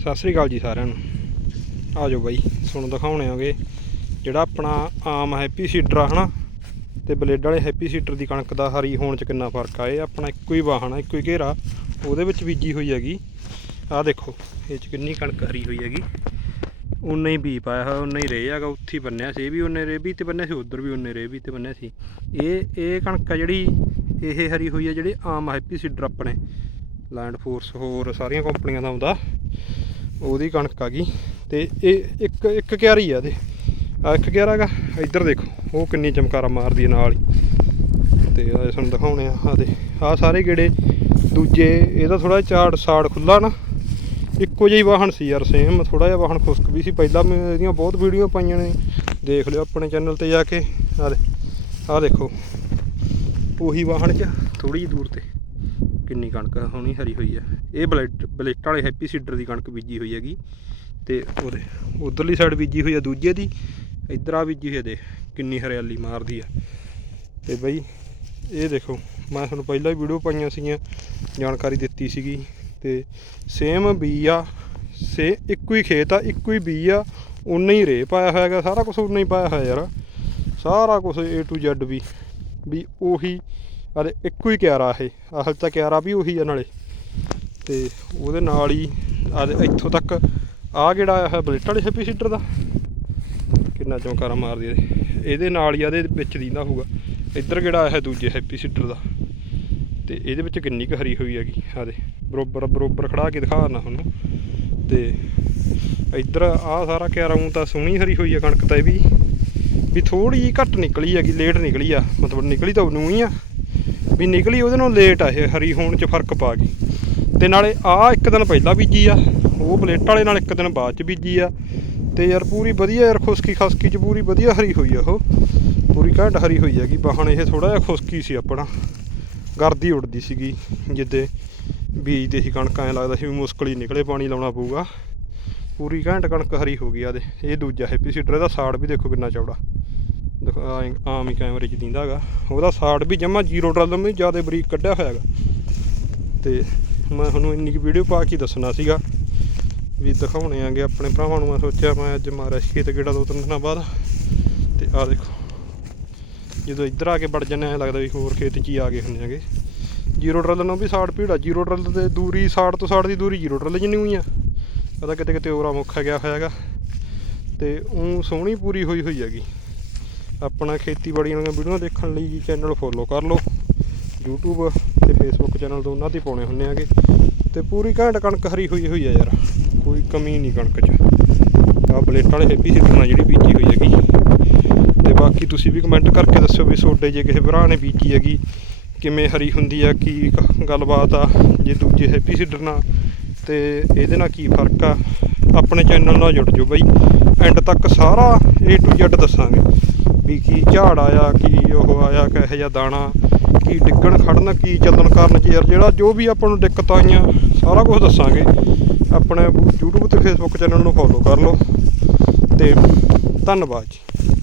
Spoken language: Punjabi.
ਸਤਿ ਸ੍ਰੀ ਅਕਾਲ ਜੀ ਸਾਰਿਆਂ ਨੂੰ। ਆ ਜਾਓ ਬਾਈ, ਤੁਹਾਨੂੰ ਦਿਖਾਉਣੇ ਆਗੇ ਜਿਹੜਾ ਆਪਣਾ ਆਮ ਹੈਪੀ ਸੀਡਰ ਆ ਹਨਾ, ਤੇ ਬਲੇਡ ਵਾਲੇ ਹੈਪੀ ਸੀਡਰ ਦੀ ਕਣਕ ਦਾ ਹਰੀ ਹੋਣ ਚ ਕਿੰਨਾ ਫ਼ਰਕ ਆ, ਇਹ ਆਪਣਾ ਇੱਕੋ ਹੀ ਵਾਹਣ ਆ, ਇੱਕੋ ਹੀ ਘੇਰਾ, ਉਹਦੇ ਵਿੱਚ ਬੀਜੀ ਹੋਈ ਹੈਗੀ। ਆਹ ਦੇਖੋ, ਇਹ ਚ ਕਿੰਨੀ ਕਣਕ ਹਰੀ ਹੋਈ ਹੈਗੀ। ਉਨਾ ਹੀ ਬੀ ਪਾਇਆ ਹੋਇਆ, ਉਨਾ ਹੀ ਰੇ ਹੈਗਾ, ਉੱਥੇ ਹੀ ਬੰਨਿਆ ਸੀ, ਇਹ ਵੀ ਉਨੇ ਰੇ ਵੀ ਤੇ ਬੰਨਿਆ ਸੀ, ਉਧਰ ਵੀ ਉਨੇ ਰੇ ਵੀ ਤੇ ਬੰਨਿਆ ਸੀ। ਇਹ ਇਹ ਕਣਕ ਆ ਜਿਹੜੀ, ਇਹ ਹਰੀ ਹੋਈ ਆ ਜਿਹੜੀ ਆਮ ਹੈਪੀ ਸੀਡਰ ਆਪਣੇ। ਲੈਂਡ ਫੋਰਸ ਹੋਰ ਸਾਰੀਆਂ ਕੰਪਨੀਆਂ ਦਾ ਆਉਂਦਾ। ਉਹਦੀ ਕਣਕ ਆ ਗਈ ਤੇ ਇਹ ਇੱਕ ਇੱਕ ਕਿਆਰੀ ਆ ਇਹਦੇ। ਆ ਇੱਕ ਕਿਆਰਾਗਾ ਇੱਧਰ ਦੇਖੋ, ਉਹ ਕਿੰਨੀ ਚਮਕਾਰਾ ਮਾਰਦੀ ਹੈ ਨਾਲ ਹੀ। ਤੇ ਆ ਤੁਹਾਨੂੰ ਦਿਖਾਉਣੇ ਆ ਆ ਦੇ ਆ ਸਾਰੇ ਗੇੜੇ, ਦੂਜੇ ਇਹਦਾ ਥੋੜਾ ਚਾੜ ਸਾੜ ਖੁੱਲਾ ਨਾ। ਇੱਕੋ ਜਿਹਾ ਵਾਹਨ ਸੀ ਯਾਰ ਸੇਮ ਥੋੜਾ ਜਿਹਾ ਵਾਹਨ ਖੁਸਕ ਵੀ ਸੀ। ਪਹਿਲਾਂ ਮੈਂ ਇਹਦੀਆਂ ਬਹੁਤ ਵੀਡੀਓ ਪਾਈਆਂ ਨੇ, ਦੇਖ ਲਿਓ ਆਪਣੇ ਚੈਨਲ ਤੇ ਜਾ ਕੇ। ਆ ਦੇ ਆ ਦੇਖੋ, ਉਹੀ ਵਾਹਨ 'ਚ ਥੋੜੀ ਜਿਹੀ ਦੂਰ ਤੇ। ਕਿੰਨੀ ਕਣਕ ਹੋਣੀ, ਹਰੀ ਹੋਈ ਹੈ ਇਹ ਬਲੇਟ ਬਲੇਟ ਵਾਲੇ ਹੈਪੀ ਸੀਡਰ ਦੀ ਕਣਕ ਬੀਜੀ ਹੋਈ ਹੈਗੀ ਤੇ ਉਹਦੇ ਉਧਰਲੀ ਸਾਈਡ ਬੀਜੀ ਹੋਈ ਆ, ਦੂਜੇ ਦੀ, ਇੱਧਰ ਆ ਬੀਜੀ ਹੋਈ ਆ ਦੇ ਕਿੰਨੀ ਹਰਿਆਲੀ ਮਾਰਦੀ ਆ। ਤੇ ਬਈ, ਇਹ ਦੇਖੋ, ਮੈਂ ਤੁਹਾਨੂੰ ਪਹਿਲਾਂ ਹੀ ਵੀਡੀਓ ਪਾਈਆਂ ਸੀਗੀਆਂ, ਜਾਣਕਾਰੀ ਦਿੱਤੀ ਸੀਗੀ। ਤੇ ਸੇਮ ਬੀ ਆ, ਸੇ ਇੱਕੋ ਹੀ ਖੇਤ ਆ, ਇੱਕੋ ਹੀ ਬੀ ਆ ਉਨਾ ਹੀ ਰੇ ਪਾਇਆ ਹੋਇਆ ਹੈਗਾ, ਸਾਰਾ ਕੁਝ ਉਨਾ ਹੀ ਪਾਇਆ ਹੋਇਆ ਯਾਰ। ਸਾਰਾ ਕੁਝ A to Z ਵੀ ਵੀ ਉਹੀ ਅਰੇ ਇੱਕੋ ਹੀ ਕਿਆਰਾ ਇਹ। ਅਸਲ ਤਾਂ ਕਿਆਰਾ ਵੀ ਉਹੀ ਆ ਨਾਲੇ। ਤੇ ਉਹਦੇ ਨਾਲ ਹੀ ਆ ਇੱਥੋਂ ਤੱਕ ਆ ਜਿਹੜਾ ਆਇਆ ਹੈ ਬਲੇਟ ਵਾਲੇ ਹੈਪੀ ਸੀਡਰ ਦਾ, ਕਿੰਨਾ ਚੌਂਕਾਰਾ ਮਾਰਦੀ ਇਹਦੇ। ਇਹਦੇ ਨਾਲ ਹੀ ਆ ਇਹਦੇ ਵਿੱਚ ਦੀਂਦਾ ਹੋਊਗਾ। ਇੱਧਰ ਜਿਹੜਾ ਆਇਆ ਦੂਜੇ ਹੈਪੀ ਸੀਡਰ ਦਾ। ਤੇ ਇਹਦੇ ਵਿੱਚ ਕਿੰਨੀ ਕੁ ਹਰੀ ਹੋਈ ਹੈਗੀ ਆ ਦੇ ਬਰੋਬਰ ਬਰੋਬਰ ਖੜਾ ਕੇ ਦਿਖਾ ਨਾ ਤੁਹਾਨੂੰ। ਤੇ ਇੱਧਰ ਆ ਸਾਰਾ ਕਿਆਰਾ ਊਂ ਤਾਂ ਸੋਹਣੀ ਹਰੀ ਹੋਈ ਆ ਕਣਕ ਤਾਂ ਇਹ ਵੀ। ਵੀ ਥੋੜੀ ਜਿਹੀ ਘੱਟ ਨਿਕਲੀ ਹੈਗੀ ਲੇਟ ਨਿਕਲੀ ਆ। ਮਤਲਬ ਨਿਕਲੀ ਤਾਂ ਉਹਨੂੰ ਹੀ ਆ। ਵੀ ਨਿਕਲੀ ਉਹਦੇ ਨਾਲ ਲੇਟ ਆ ਇਹ ਹਰੀ ਹੋਣ 'ਚ ਫ਼ਰਕ ਪਾ ਗਈ। ਤੇ ਨਾਲੇ ਆ ਇੱਕ ਦਿਨ ਪਹਿਲਾਂ ਬੀਜੀ ਆ, ਉਹ ਪਲੇਟ ਵਾਲੇ ਨਾਲ ਇੱਕ ਦਿਨ ਬਾਅਦ 'ਚ ਬੀਜੀ ਆ। ਤੇ ਯਾਰ ਪੂਰੀ ਵਧੀਆ ਯਾਰ ਖੁਸਕੀ ਖਸਕੀ 'ਚ ਪੂਰੀ ਵਧੀਆ ਹਰੀ ਹੋਈ ਆ ਉਹ। ਪੂਰੀ ਘੈਂਟ ਹਰੀ ਹੋਈ ਹੈਗੀ ਬਾਹਣ ਇਹ ਥੋੜਾ ਜਿਹਾ ਖੁਸਕੀ ਸੀ ਆਪਣਾ। ਗਰਦੀ ਉੱਡਦੀ ਸੀਗੀ, ਜਿੱਦੇ ਬੀਜਦੇ ਸੀ ਕਣਕ ਐਂ ਲੱਗਦਾ ਸੀ ਵੀ ਮੁਸ਼ਕਲ ਹੀ ਨਿਕਲੇ ਪਾਣੀ ਲਾਉਣਾ ਪਊਗਾ। ਪੂਰੀ ਘੈਂਟ ਕਣਕ ਹਰੀ ਹੋ ਗਈ ਆ ਦੇ। ਇਹ ਦੂਜਾ ਹੈਪੀ ਸੀਡਰ ਇਹਦਾ ਸਾੜ ਵੀ ਦੇਖੋ ਕਿੰਨਾ ਚੌੜਾ। ਆਮ ਹੀ ਕੈਮਰੇ 'ਚ ਦਿੰਦਾ ਹੈਗਾ। ਉਹਦਾ ਸਾੜ ਵੀ ਜਮਾ ਜ਼ੀਰੋ ਡਰਲ ਵੀ ਜ਼ਿਆਦਾ ਬਰੀਕ ਕੱਢਿਆ ਹੋਇਆ ਹੈਗਾ। ਤੇ ਮੈਂ ਤੁਹਾਨੂੰ ਇੰਨੀ ਕੁ ਵੀਡੀਓ ਪਾ ਕੇ ਦੱਸਣਾ ਸੀਗਾ ਵੀ ਦਿਖਾਉਣੇ ਆਂਗੇ ਆਪਣੇ ਭਰਾਵਾਂ ਨੂੰ। ਮੈਂ ਸੋਚਿਆ ਮੈਂ ਅੱਜ ਮਾਰਿਆ ਖੇਤ ਗੇੜਾ ਦੋ ਤਿੰਨ ਦਿਨਾਂ ਬਾਅਦ। ਤੇ ਆਹ ਦੇਖੋ, ਜਦੋਂ ਇੱਧਰ ਆ ਕੇ ਵੜ ਜਾਂਦੇ ਐਂ ਲੱਗਦਾ ਵੀ ਹੋਰ ਖੇਤ 'ਚ ਹੀ ਆ ਗਏ ਹੁੰਦੇ ਆਂਗੇ ਜ਼ੀਰੋ ਡਰਲ ਨੂੰ ਵੀ ਸਾੜ ਭੀੜਾ ਜ਼ੀਰੋ ਡਰਲ ਤੇ ਦੂਰੀ, ਸਾੜ ਤੋਂ ਸਾੜ ਦੀ ਦੂਰੀ ਜ਼ੀਰੋ ਡਰਲ ਜਿੰਨੀ ਹੋਈ ਆ। ਪਤਾ ਕਿਤੇ ਕਿਤੇ ਹੋਰਾ ਮੁੱਖਾ ਗਿਆ ਹੋਇਆ ਹੈਗਾ। ਤੇ ਉਹ ਸੋਹਣੀ ਪੂਰੀ ਹੋਈ ਹੋਈ ਹੈਗੀ। ਆਪਣਾ ਖੇਤੀਬਾੜੀ ਵਾਲੀਆਂ ਵੀਡੀਓ ਦੇਖਣ ਲਈ ਚੈਨਲ ਫੋਲੋ ਕਰ ਲਓ। YouTube ਤੇ Facebook ਚੈਨਲ ਦੋਨਾਂ ਤੇ ਪਾਉਣੇ ਹੁੰਦੇ ਆਗੇ। ਤੇ ਪੂਰੀ ਘੈਂਟ ਕਣਕ ਹਰੀ ਹੋਈ ਹੋਈ ਆ ਯਾਰ। ਕੋਈ ਕਮੀ ਨਹੀਂ ਕਣਕ 'ਚ। ਆ ਬਲੇਟ ਵਾਲੇ ਹੈਪੀ ਸੀਡਰ ਜਿਹੜੀ ਬੀਜੀ ਹੋਈ ਹੈਗੀ। ਤੇ ਬਾਕੀ ਤੁਸੀਂ ਵੀ ਕਮੈਂਟ ਕਰਕੇ ਦੱਸਿਓ ਵੀ ਤੁਹਾਡੇ ਜੇ ਕਿਸੇ ਭਰਾ ਨੇ ਬੀਜੀ ਹੈਗੀ, ਕਿਵੇਂ ਹਰੀ ਹੁੰਦੀ ਆ, ਕੀ ਗੱਲਬਾਤ ਆ, ਜੇ ਦੂਜੇ ਹੈਪੀ ਸੀਡਰ ਨਾਲ। ਤੇ ਇਹਦੇ ਨਾਲ ਕੀ ਫ਼ਰਕ ਆ? ਆਪਣੇ ਚੈਨਲ ਨਾਲ ਜੁੜ ਜਾਓ ਬਾਈ। ਐਂਡ ਤੱਕ ਸਾਰਾ A to Z ਦੱਸਾਂਗੇ। ਵੀ ਕੀ ਝਾੜ ਆਇਆ, ਕੀ ਉਹ ਆਇਆ, ਕਿਹੋ ਜਿਹਾ ਦਾਣਾ, ਕੀ ਡਿੱਗਣ ਖੜਨ ਕੀ ਚੱਲਣ ਕਾਰਨ ਚ ਯਾਰ ਜਿਹੜਾ ਜੋ ਵੀ ਆਪਾਂ ਨੂੰ ਦਿੱਕਤ ਆਈਆਂ, ਸਾਰਾ ਕੁਝ ਦੱਸਾਂਗੇ। ਆਪਣੇ YouTube ਤੇ Facebook ਚੈਨਲ ਨੂੰ ਫੋਲੋ ਕਰ ਲਓ। ਤੇ ਧੰਨਵਾਦ ਜੀ।